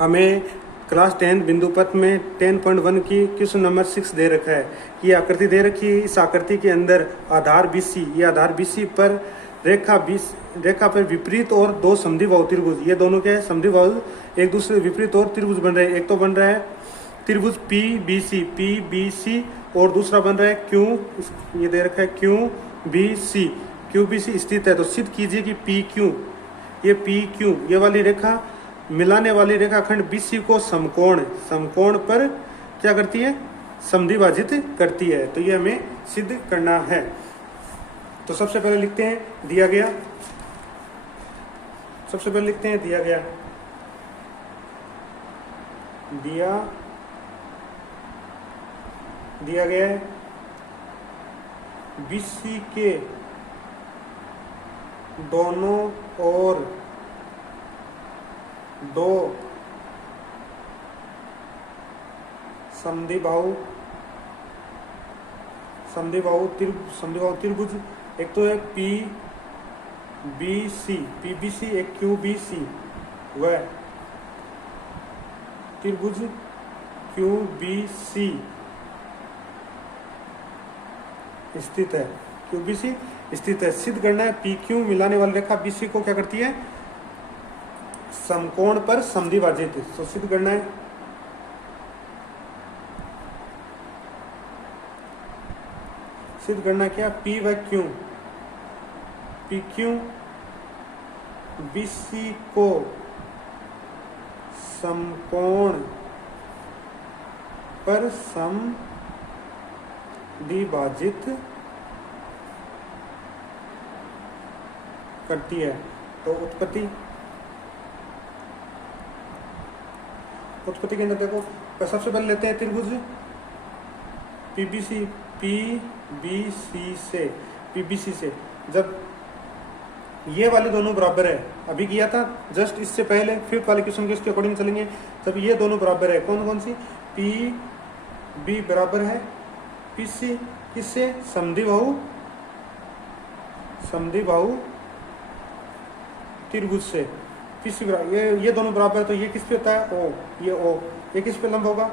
हमें क्लास 10 बिंदु पथ में 10.1 की क्वेश्चन नंबर 6 दे रखा है। ये आकृति दे रखी है। इस आकृति के अंदर आधार BC, ये आधार BC पर रेखा पर विपरीत और दो समद्विबाहु त्रिभुज, ये दोनों क्या है, समद्विबाहु एक दूसरे विपरीत और त्रिभुज बन रहे हैं। एक तो बन रहा है त्रिभुज PBC और दूसरा बन रहा है ये दे रखा है QBC स्थित है। तो सिद्ध कीजिए कि PQ ये वाली रेखा, मिलाने वाली रेखाखंड BC को समकोण पर क्या करती है, समद्विभाजित करती है। तो ये हमें सिद्ध करना है। तो सबसे पहले लिखते हैं दिया गया है BC के दोनों ओर दो समद्विबाहु त्रिभुज, एक तो है PBC एक QBC, वह त्रिभुज QBC स्थित है। सिद्ध करना है PQ मिलाने वाली रेखा BC को क्या करती है, समकोण पर समद्विभाजित। तो सिद्ध करना है क्या, P व Q, PQ BC को समकोण पर समद्विभाजित करती है। तो उत्पत्ति के अंदर देखो, सबसे पहले लेते हैं त्रिभुज PBC से जब ये वाले दोनों बराबर है, अभी किया था जस्ट इससे पहले, फिफ्थ वाले क्वेश्चन के इसके अकॉर्डिंग चलेंगे। जब ये दोनों बराबर है, कौन सी, PB बराबर है PC किससे, समद्विबाहु त्रिभुज से। PC ये दोनों बराबर है, तो ये किस पे होता है, O, ये किस पे लंब होगा,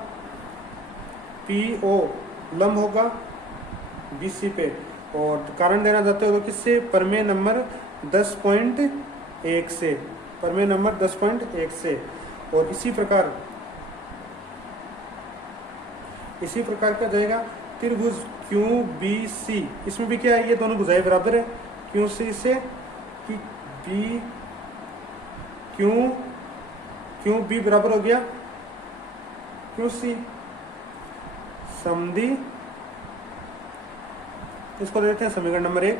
PO लंब होगा BC पे। और कारण देना चाहते हो तो किससे, प्रमेय नंबर 10.1 से। और इसी प्रकार क्या जाएगा, त्रिभुज QBC, इसमें भी क्या है, ये दोनों भुजाएं बराबर है, QC से कि QB बराबर हो गया QC इसको देते हैं समीकरण नंबर 1,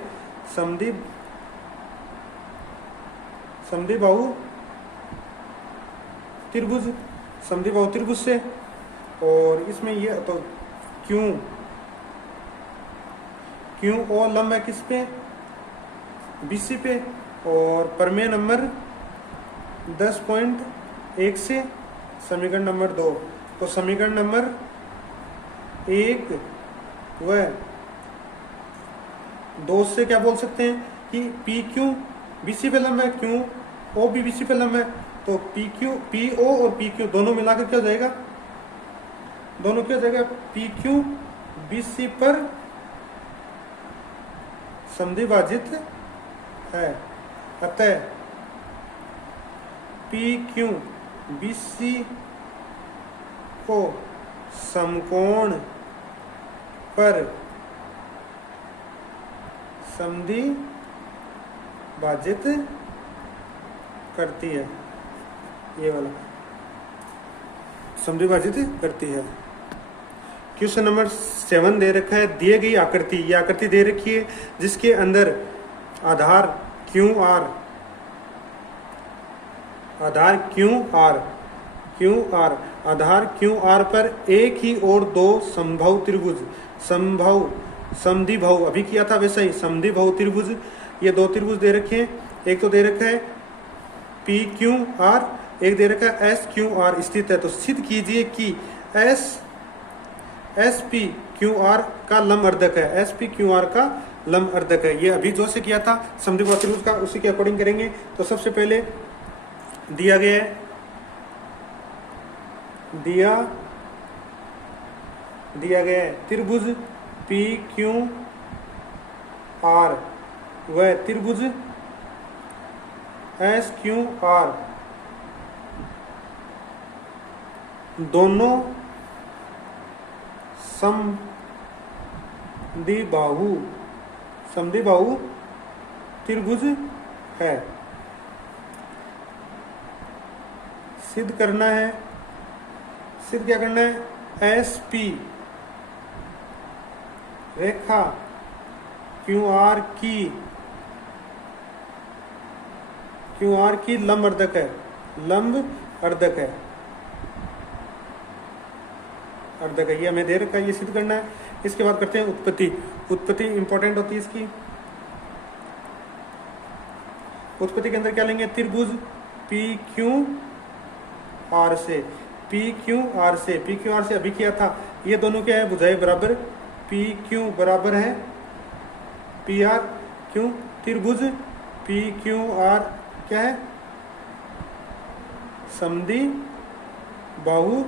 समद्विबाहु त्रिभुज से। और इसमें ये तो QO लंब है किस पे, BC पे। और प्रमेय नंबर 10.1 से समीकरण नंबर 2। तो समीकरण नंबर 1 व 2 से क्या बोल सकते हैं कि PQ BC पे लंब है, QO भी BC पे लंब है। तो PO और PQ दोनों मिलाकर क्या हो जाएगा, PQ BC पर समद्विभाजित है। अतः PQ BC को समकोण पर समद्विभाजित करती है, ये वाला समद्विभाजित करती है। क्वेश्चन नंबर 7 दे रखा है, दिए गई आकृति, ये आकृति दे रखी है जिसके अंदर आधार QR पर एक ही और दो समद्विबाहु त्रिभुज, समद्विबाहु अभी किया था वैसा ही, समद्विबाहु त्रिभुज, ये दो त्रिभुज दे रखे हैं। एक तो दे रखा है PQR, एक दे रखा है SQR स्थित है। तो सिद्ध कीजिए कि SPQR का लंब अर्धक है, SPQR का लंब अर्धक है। ये अभी जो से किया था समद्विबाहु त्रिभुज का, उसी के अकॉर्डिंग करेंगे। तो सबसे पहले दिया गया है दिया गया है त्रिभुज पी क्यू आर व त्रिभुज एस क्यू आर दोनों समद्विबाहु त्रिभुज है। सिद्ध करना है, सिद्ध क्या करना है, एस पी रेखा क्यू आर की लंब अर्धक है, ये हमें दे रखा है, ये सिद्ध करना है। इसके बाद करते हैं उत्पत्ति इंपॉर्टेंट होती है इसकी। उत्पत्ति के अंदर क्या लेंगे, त्रिभुज पी क्यू आर से अभी किया था, ये दोनों क्या है, भुजाएं बराबर, पी क्यू बराबर है पी आर क्यों, त्रिभुज पी क्यू आर क्या है, समद्विबाहु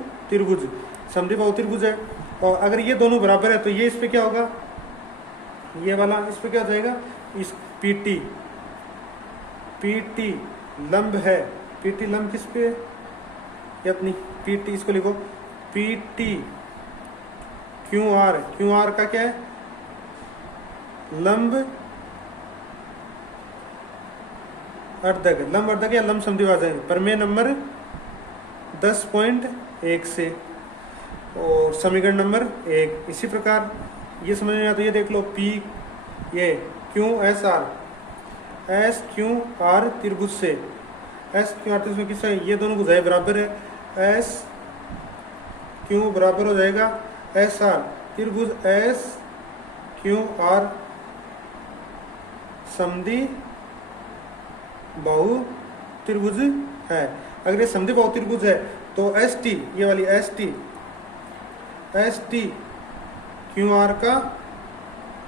त्रिभुज है। और अगर ये दोनों बराबर है तो ये इस पे क्या होगा, ये वाला इस पे क्या हो जाएगा, इस पीटी लंब है, पीटी लंब किस पे, या अपनी पीटी इसको लिखो, पीटी क्यू आर का क्या है, लंब अर्धक या लंब समद्विभाजक, प्रमेय नंबर 10.1 से। और समीकरण नंबर 1 इसी प्रकार ये समझ में आता तो ये देख लो, पी ये क्यू एस आर त्रिभुज से, एस क्यू आर त्रिभुज किससे, ये दोनों भुजाएं बराबर है, एस क्यू बराबर हो जाएगा एस आर, त्रिभुज एस क्यू आर समद्विबाहु त्रिभुज है। अगर ये समद्विबाहु त्रिभुज है तो एस टी, ये वाली एस टी क्यू आर का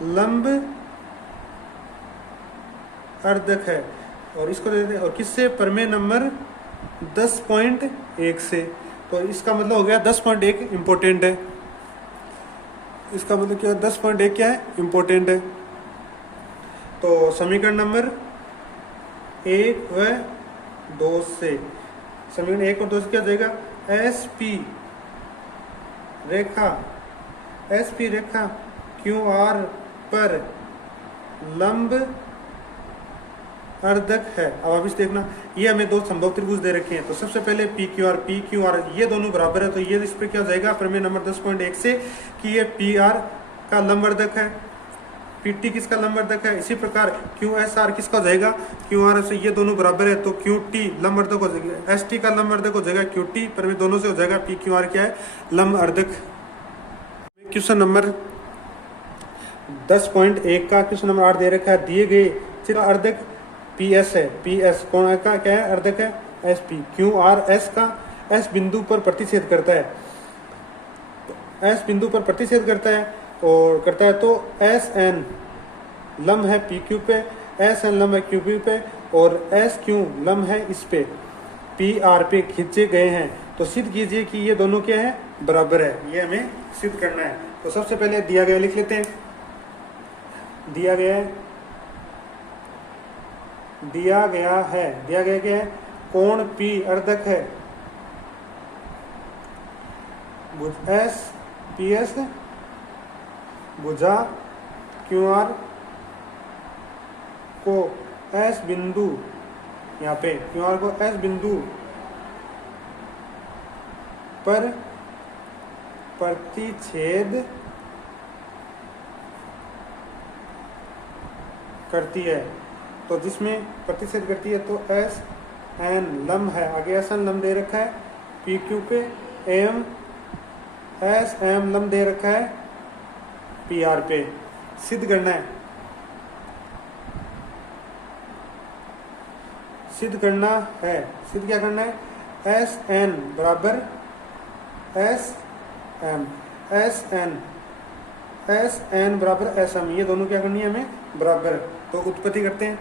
लंब अर्धक है, और इसको दे देते हैं, और किससे, प्रमेय नंबर 10.1 से। तो इसका मतलब हो गया 10.1 इम्पोर्टेंट है, इसका मतलब क्या, 10.1 क्या है, इम्पोर्टेंट है। तो समीकरण नंबर 1 व 2 से, समीकरण 1 और 2 से क्या हो जाएगा, एस पी रेखा क्यू आर पर लंब अर्धक है। अब आप इस देखना, ये हमें दो संभव त्रिभुज दे रखे हैं, तो सबसे पहले पी क्यू आर ये दोनों बराबर है, तो ये इस पर क्या हो जाएगा, प्रमेय नंबर 10.1 से कि ये पी आर का लंब अर्धक है, पी टी किसका लंब अर्धक है। इसी प्रकार क्यू एस आर किसका हो जाएगा, क्यू आर से ये दोनों बराबर है, तो क्यू टी लंब अर्धक हो जाएगा, एस टी का लंब अर्धक हो जाएगा क्यू टी, पर दोनों से हो जाएगा पी क्यू आर क्या है, लंब अर्धक। क्वेश्चन नंबर 10.1 का क्वेश्चन नंबर 8 दे रखा है, दिए गए चित्र अर्धक पी एस है, पी एस कौन का क्या है, अर्धक है S P, Q R S का एस बिंदु पर प्रतिच्छेद करता है, एस बिंदु पर प्रतिच्छेद करता है तो एस एन लंब है पी क्यू पे, एस एन लंब है क्यू पी पे, और एस क्यू लंब है इस पे पी आर पे खींचे गए हैं। तो सिद्ध कीजिए कि ये दोनों क्या है, बराबर है, ये हमें सिद्ध करना है। तो सबसे पहले दिया गया लिख लेते हैं, दिया गया क्या है, कोण P अर्धक है, एस पी एस भुजा क्यू आर को एस बिंदु, यहाँ पे क्यू आर को एस बिंदु पर प्रतिच्छेद करती है। तो जिसमें प्रतिच्छेद करती है तो एस एन लंब है, आगे एस एन लंब दे रखा है पी क्यू पे, एम एस एम लंब दे रखा है पी आर पे। सिद्ध करना है, सिद्ध क्या करना है, एस एन बराबर एस एन बराबर एस एम, ये दोनों क्या करनी है हमें, बराबर। तो उत्पत्ति करते हैं,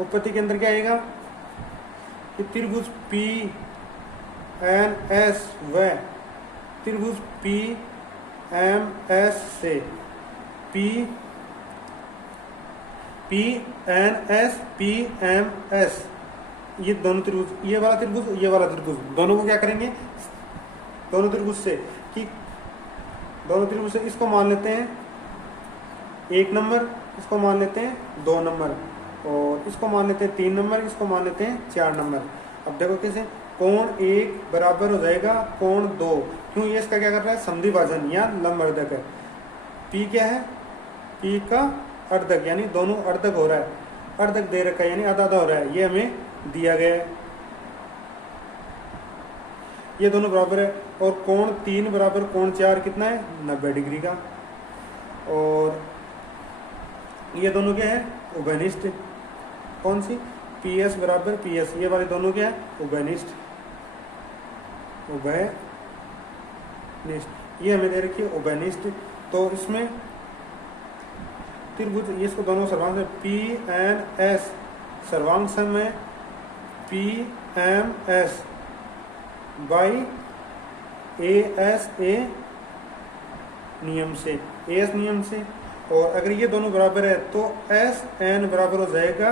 उत्पत्ति के अंदर क्या आएगा कि त्रिभुज पी एन एस व त्रिभुज पी एम एस से P N S P M S, ये दोनों त्रिभुज, ये वाला त्रिभुज दोनों को क्या करेंगे, दोनों त्रिभुज से कि दोनों त्रिभुज से इसको मान लेते हैं 1 नंबर, इसको मान लेते हैं 2 नंबर, और इसको मान लेते हैं 3 नंबर, इसको मान लेते हैं 4 नंबर। अब देखो कैसे, कोण 1 बराबर हो जाएगा कोण 2, क्यों, ये इसका क्या कर रहा है, समद्वि भाजन या लंबवर्धक है। P क्या है, P का अर्धक, यानी दोनों अर्धक हो रहा है, अर्धक दे रखा है यानी आधा आधा हो रहा है, ये हमें दिया गया है। ये दोनों बराबर है, और कोण 3 बराबर कोण 4 कितना है, 90 डिग्री का। और ये दोनों क्या है, उभयनिष्ठ, कौन सी, PS बराबर PS, ये वाले दोनों क्या है, उभयनिष्ठ, उभयनिष्ठ, ये हमें दे रखी है उभयनिष्ठ। तो इसमें त्रिभुज, ये इसको दोनों सर्वांश में PNS सर्वांश में PMS बाई ASA नियम से, AS नियम से। और अगर ये दोनों बराबर है तो SN बराबर हो जाएगा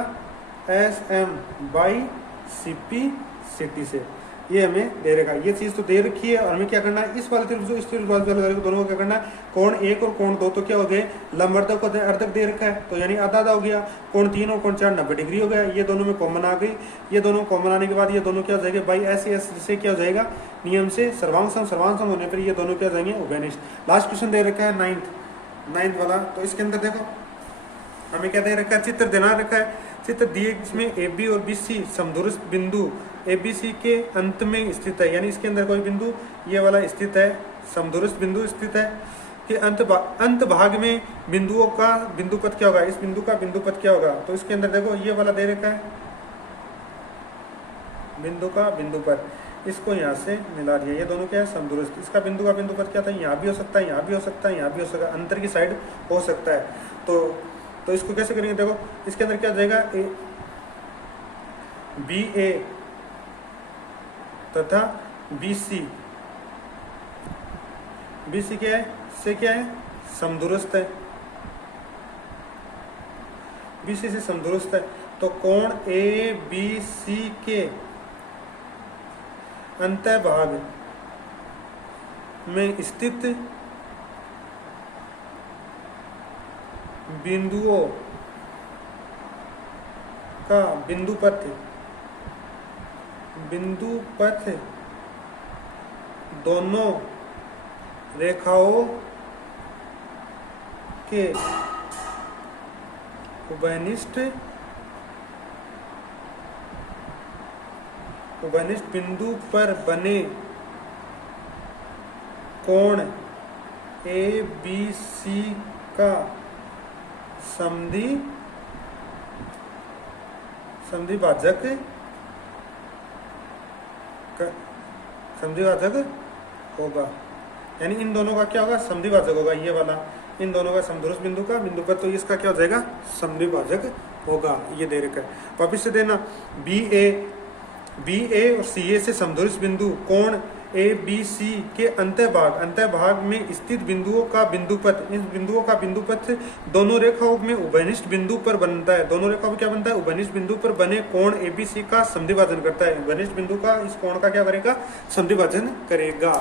SM बाई CP CT से, ये हमें दे रखा है। ये चीज तो दे रखी है, और हमें क्या करना है, इस वाले त्रिभुज इस त्रिभुज वाले दोनों को क्या करना है, कोण 1 और कोण 2 तो क्या हो गए, लंबवर्धक होते हैं, अर्धक दे रखा है, तो यानी आधा आधा हो गया। कोण 3 और कोण 4 90 डिग्री हो गया, ये दोनों में कॉमन आ गई। ये दोनों कॉमन आने के बाद ये दोनों क्या हो जाएगा, बाई एस से क्या हो जाएगा, नियम से सर्वांग होने पर ये दोनों क्या हो जाएंगे, उभयनिष्ठ। लास्ट क्वेश्चन दे रखा है 9th वाला, तो इसके अंदर देखो हमें क्या दे रखा है, चित्र देना रखा है। चित्र दिए जिसमें AB और BC समदूरस्थ बिंदु ABC के अंत में स्थित है, यानी इसके अंदर कोई बिंदु ये वाला स्थित है, समदूरस्थ बिंदु स्थित है कि अंत भाग में बिंदुओं का बिंदुपथ क्या होगा, इस बिंदु का बिंदुपथ क्या होगा। तो इसके अंदर देखो ये वाला दे रखा है बिंदु का बिंदुपथ, इसको यहाँ से मिला दिया, ये दोनों क्या है, समदूरस्थ। इसका बिंदु का बिंदुपथ क्या था, यहाँ भी हो सकता है, यहाँ भी हो सकता है, यहाँ भी हो सकता है, अंतर की साइड हो सकता है। तो इसको कैसे करेंगे, देखो इसके अंदर क्या हो जाएगा, BA तथा BC, BC क्या है, से क्या है, समदूरस्थ है, BC से समदूरस्थ है। तो कोण ABC के अंतःभाग में स्थित बिंदुओं का बिंदुपथ दोनों रेखाओं के उभयनिष्ठ बिंदु पर बने कोण ABC का समद्विभाजक होगा, यानी इन दोनों का क्या होगा, समद्विभाजक होगा, ये वाला इन दोनों का समदूरस्थ बिंदु का बिंदुपथ, तो इसका क्या हो जाएगा, समद्विभाजक होगा, ये दे रखा है। वापिस से देना, BA और CA से समदूरस्थ बिंदु कोण ABC के अंतःभाग में स्थित बिंदुओं का बिंदुपथ, इन बिंदुओं का बिंदुपथ दोनों रेखाओं में उभयनिष्ठ बिंदु पर बनता है। दोनों रेखाओं में क्या बनता है, उभयनिष्ठ बिंदु पर बने कोण ABC का समद्विभाजन करता है। उभयनिष्ठ बिंदु का इस कोण का क्या करेगा, समद्विभाजन करेगा।